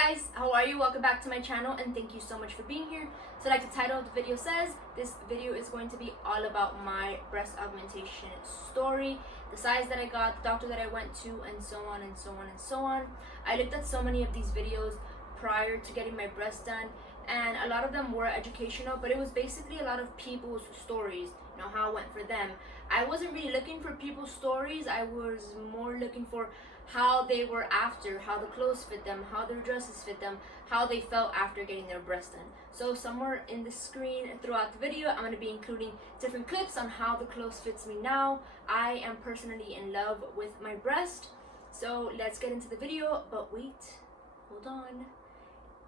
guys, how are you? Welcome back to my channel and thank you so much for being here. So like the title of the video says, this video is going to be all about my breast augmentation story, the size that I got, the doctor that I went to, and so on and so on and so on. I looked at so many of these videos prior to getting my breast done, and a lot of them were educational, but it was basically a lot of people's stories, you know, how it went for them. I wasn't really looking for people's stories. I was more looking for how they were after, how the clothes fit them, how their dresses fit them, how they felt after getting their breast done. So somewhere in the screen throughout the video, I'm going to be including different clips on how the clothes fits me now. I am personally in love with my breast. So let's get into the video, but wait, hold on.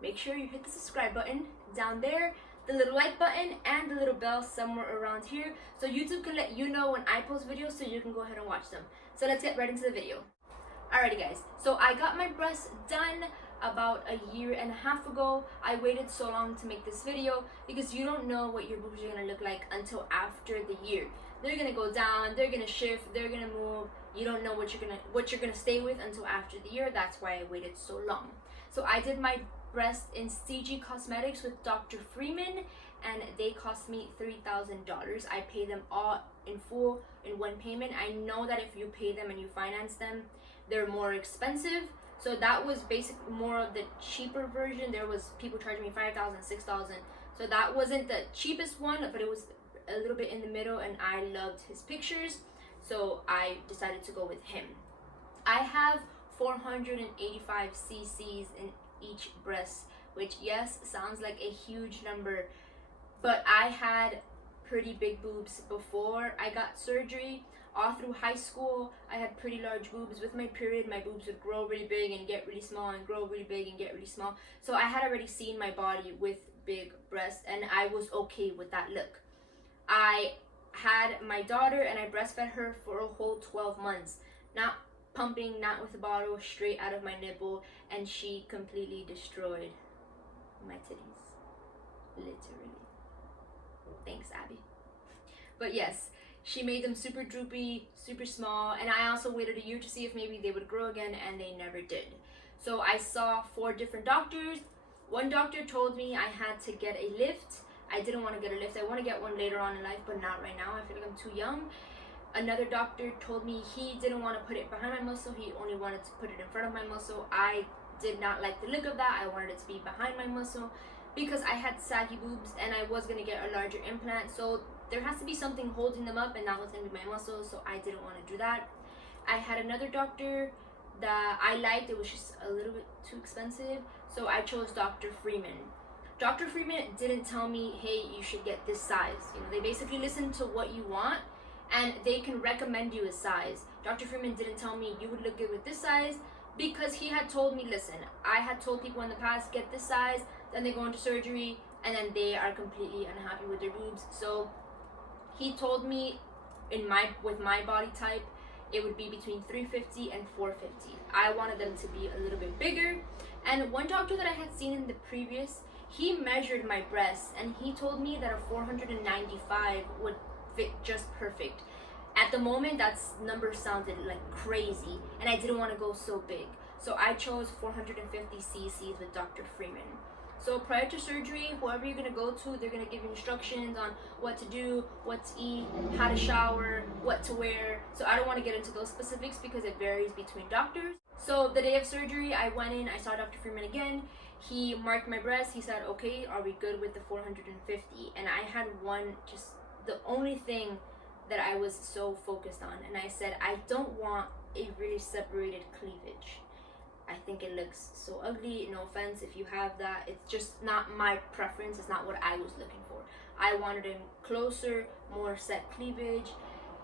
Make sure you hit the subscribe button down there, the little like button, and the little bell somewhere around here, so YouTube can let you know when I post videos so you can go ahead and watch them. So let's get right into the video. Alrighty guys, so I got my breasts done about a year and a half ago. I waited so long to make this video because you don't know what your boobs are gonna look like until after the year. They're gonna go down, they're gonna shift, they're gonna move. You don't know what you're gonna stay with until after the year. That's why I waited so long. So I did my breast in CG Cosmetics with Dr. Freeman, and they cost me $3,000. I pay them all in full in one payment. I know that if you pay them and you finance them, they're more expensive. So that was basically more of the cheaper version. There was people charging me $5,000, $6,000. So that wasn't the cheapest one, but it was a little bit in the middle, and I loved his pictures, so I decided to go with him. I have 485 cc's in each breast, which yes, sounds like a huge number, but I had pretty big boobs before I got surgery. All through high school, I had pretty large boobs. With my period, my boobs would grow really big and get really small, and grow really big and get really small. So I had already seen my body with big breasts, and I was okay with that look. I had my daughter and I breastfed her for a whole 12 months, not pumping, not with a bottle, straight out of my nipple, and she completely destroyed my titties, literally. Thanks, Abby. But yes, she made them super droopy, super small, and I also waited a year to see if maybe they would grow again, and they never did. So I saw 4 different doctors. One doctor told me I had to get a lift. I didn't want to get a lift. I want to get one later on in life, but not right now. I feel like I'm too young. Another doctor told me he didn't want to put it behind my muscle. He only wanted to put it in front of my muscle. I did not like the look of that. I wanted it to be behind my muscle because I had saggy boobs and I was going to get a larger implant. So there has to be something holding them up, and that was going to be my muscle. So I didn't want to do that. I had another doctor that I liked. It was just a little bit too expensive. So I chose Dr. Freeman. Dr. Freeman didn't tell me, hey, you should get this size. You know, they basically listen to what you want, and they can recommend you a size. Dr. Freeman didn't tell me you would look good with this size, because he had told me, listen, I had told people in the past, get this size, then they go into surgery, and then they are completely unhappy with their boobs. So he told me with my body type, it would be between 350 and 450. I wanted them to be a little bit bigger. And one doctor that I had seen in the previous, he measured my breasts, and he told me that a 495 would fit just perfect. At the moment, that number sounded like crazy, and I didn't want to go so big. So I chose 450 cc's with Dr. Freeman. So prior to surgery, whoever you're going to go to, they're going to give you instructions on what to do, what to eat, how to shower, what to wear. So I don't want to get into those specifics because it varies between doctors. So the day of surgery, I went in, I saw Dr. Freeman again. He marked my breasts. He said, okay, are we good with the 450? And I had the only thing that I was so focused on, and I said, I don't want a really separated cleavage. I think it looks so ugly. No offense if you have that. It's just not my preference. It's not what I was looking for. I wanted a closer, more set cleavage.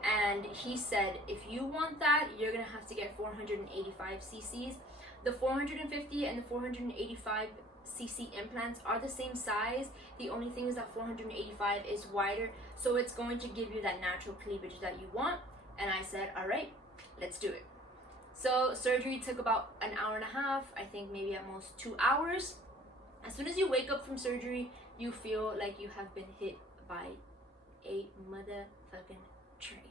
And he said, if you want that, you're gonna have to get 485 cc's. The 450 and the 485 cc implants are the same size. The only thing is that 485 is wider, so it's going to give you that natural cleavage that you want. And I said, all right, let's do it. So surgery took about an hour and a half, I think maybe at most 2 hours. As soon as you wake up from surgery, you feel like you have been hit by a motherfucking train.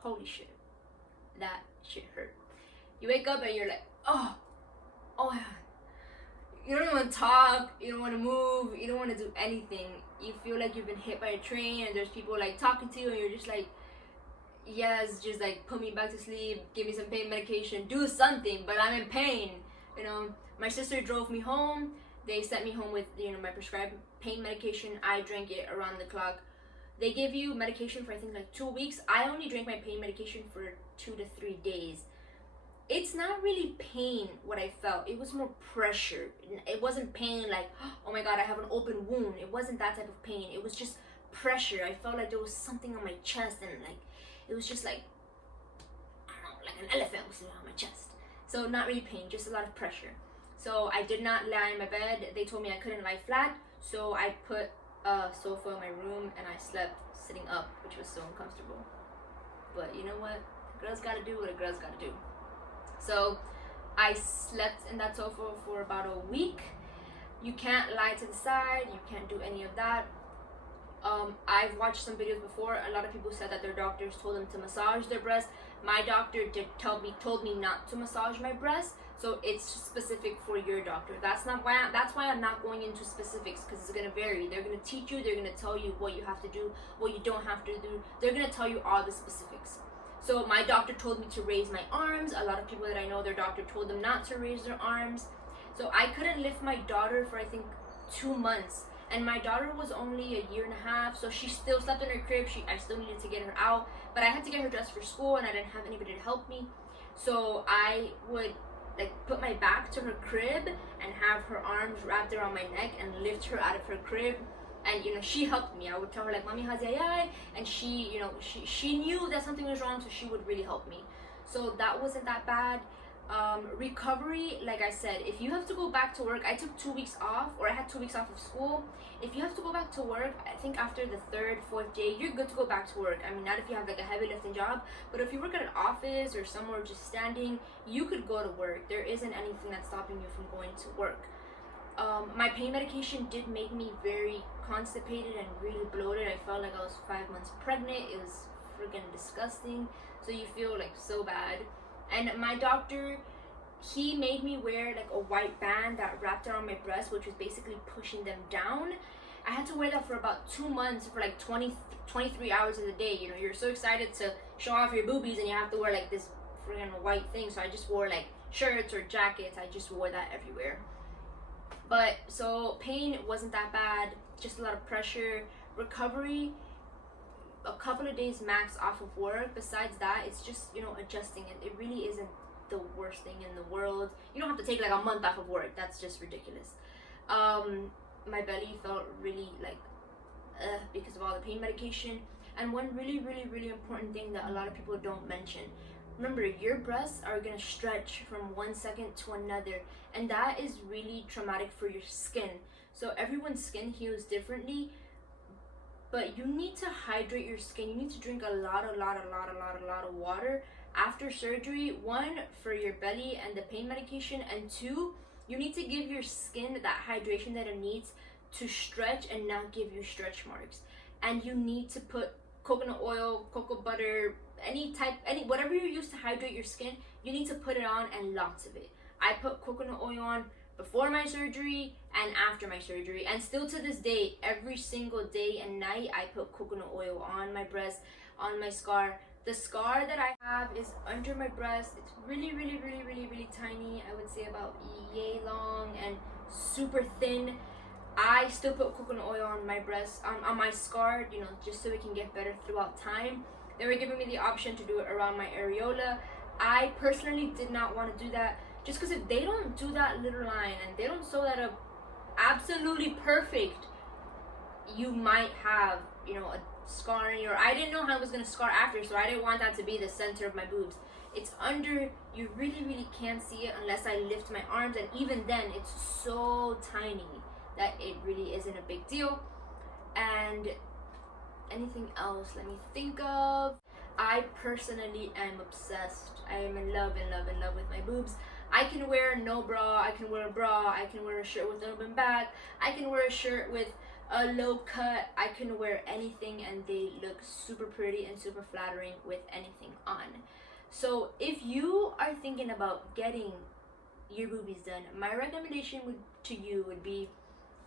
Holy shit, that shit hurt. You wake up and you're like, oh my god, you don't want to talk, you don't want to move, you don't want to do anything. You feel like you've been hit by a train and there's people like talking to you and you're just like, yes, just like put me back to sleep, give me some pain medication, do something, but I'm in pain. You know, my sister drove me home. They sent me home with, you know, my prescribed pain medication. I drank it around the clock. They give you medication for I think like 2 weeks. I only drank my pain medication for 2 to 3 days. It's not really pain what I felt. It was more pressure. It wasn't pain like, oh my god, I have an open wound. It wasn't that type of pain. It was just pressure. I felt like there was something on my chest, and like it was just like, I don't know, like an elephant was sitting on my chest. So not really pain, just a lot of pressure. So I did not lie in my bed. They told me I couldn't lie flat, so I put a sofa in my room and I slept sitting up, which was so uncomfortable. But you know what? A girl's gotta do what a girl's gotta do. So I slept in that sofa for about a week. You can't lie to the side, you can't do any of that. I've watched some videos before. A lot of people said that their doctors told them to massage their breast. My doctor told me not to massage my breast. So it's specific for your doctor. That's why I'm not going into specifics, because it's gonna vary. They're gonna teach you. They're gonna tell you what you have to do, what you don't have to do. They're gonna tell you all the specifics. So my doctor told me to raise my arms. A lot of people that I know, their doctor told them not to raise their arms. So I couldn't lift my daughter for I think 2 months. And my daughter was only a year and a half, so she still slept in her crib. I still needed to get her out, but I had to get her dressed for school, and I didn't have anybody to help me. So I would like put my back to her crib and have her arms wrapped around my neck and lift her out of her crib. And you know, she helped me. I would tell her like, "Mommy, how's ay?" And she, you know, she knew that something was wrong, so she would really help me. So that wasn't that bad. Recovery, like I said, if you have to go back to work, I took 2 weeks off, or I had 2 weeks off of school. If you have to go back to work, I think after the 3rd, 4th day, you're good to go back to work. I mean, not if you have like a heavy lifting job, but if you work at an office or somewhere just standing, you could go to work. There isn't anything that's stopping you from going to work. My pain medication did make me very constipated and really bloated. I felt like I was 5 months pregnant. It was freaking disgusting. So you feel like so bad. And my doctor, he made me wear like a white band that wrapped around my breast, which was basically pushing them down. I had to wear that for about 2 months, for like 23 hours of the day. You know, you're so excited to show off your boobies and you have to wear like this freaking white thing. So I just wore like shirts or jackets. I just wore that everywhere. But so pain wasn't that bad, just a lot of pressure. Recovery, a couple of days max off of work. Besides that, it's just, you know, adjusting. It really isn't the worst thing in the world. You don't have to take like a month off of work. That's just ridiculous. My belly felt really like because of all the pain medication. And one really, really, really important thing that a lot of people don't mention: remember, your breasts are gonna stretch from 1 second to another, and that is really traumatic for your skin. So everyone's skin heals differently, but you need to hydrate your skin. You need to drink a lot of water after surgery. 1, for your belly and the pain medication, and 2, you need to give your skin that hydration that it needs to stretch and not give you stretch marks. And you need to put coconut oil, cocoa butter, whatever you use to hydrate your skin, you need to put it on, and lots of it. I put coconut oil on before my surgery and after my surgery, and still to this day, every single day and night, I put coconut oil on my breast, on my scar. The scar that I have is under my breast. It's really, really, really, really, really tiny. I would say about yay long and super thin. I still put coconut oil on my breast, on my scar, you know, just so it can get better throughout time. They were giving me the option to do it around my areola. I personally did not want to do that, just because if they don't do that little line and they don't sew that up absolutely perfect, you might have, you know, a scar in your... I didn't know how it was going to scar after, so I didn't want that to be the center of my boobs. It's under, you really, really can't see it unless I lift my arms, and even then, it's so tiny that it really isn't a big deal. And anything else, let me think of. I personally am obsessed. I am in love with my boobs. I can wear no bra, I can wear a bra, I can wear a shirt with an open back, I can wear a shirt with a low cut, I can wear anything and they look super pretty and super flattering with anything on. So if you are thinking about getting your boobies done, my recommendation to you would be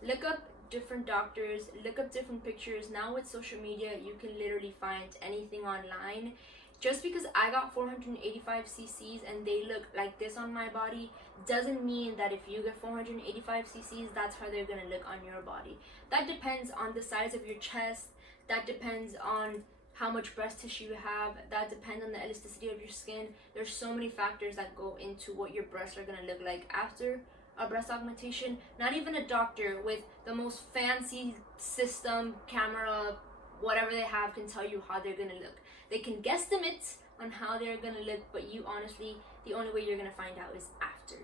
look up different doctors, look up different pictures. Now with social media, you can literally find anything online. Just because I got 485 cc's and they look like this on my body doesn't mean that if you get 485 cc's, that's how they're gonna look on your body. That depends on the size of your chest, that depends on how much breast tissue you have, that depends on the elasticity of your skin. There's so many factors that go into what your breasts are gonna look like after a breast augmentation. Not even a doctor with the most fancy system, camera, whatever they have can tell you how they're gonna look. They can guesstimate on how they're gonna look, but you honestly, the only way you're gonna find out is after.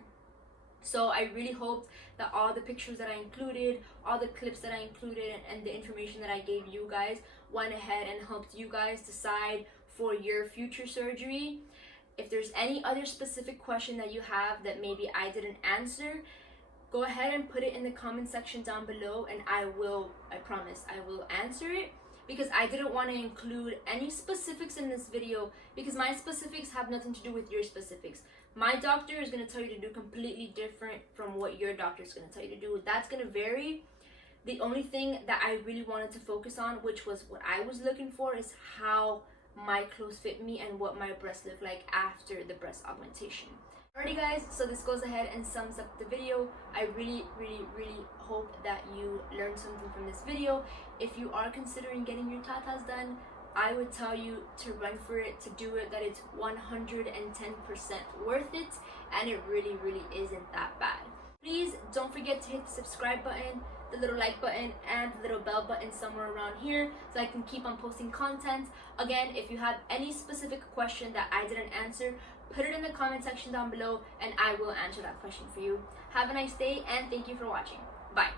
So I really hoped that all the pictures that I included, all the clips that I included, and the information that I gave you guys went ahead and helped you guys decide for your future surgery. If there's any other specific question that you have that maybe I didn't answer, go ahead and put it in the comment section down below, and I promise, I will answer it, because I didn't want to include any specifics in this video because my specifics have nothing to do with your specifics. My doctor is going to tell you to do completely different from what your doctor is going to tell you to do. That's going to vary. The only thing that I really wanted to focus on, which was what I was looking for, is how my clothes fit me and what my breasts look like after the breast augmentation. Alrighty guys, so this goes ahead and sums up the video. I really hope that you learned something from this video. If you are considering getting your tatas done, I would tell you to run for it, to do it, that it's 110% worth it, and it really isn't that bad. Please don't forget to hit the subscribe button, the little like button, and the little bell button somewhere around here so I can keep on posting content. Again, if you have any specific question that I didn't answer, put it in the comment section down below and I will answer that question for you. Have a nice day and thank you for watching. Bye.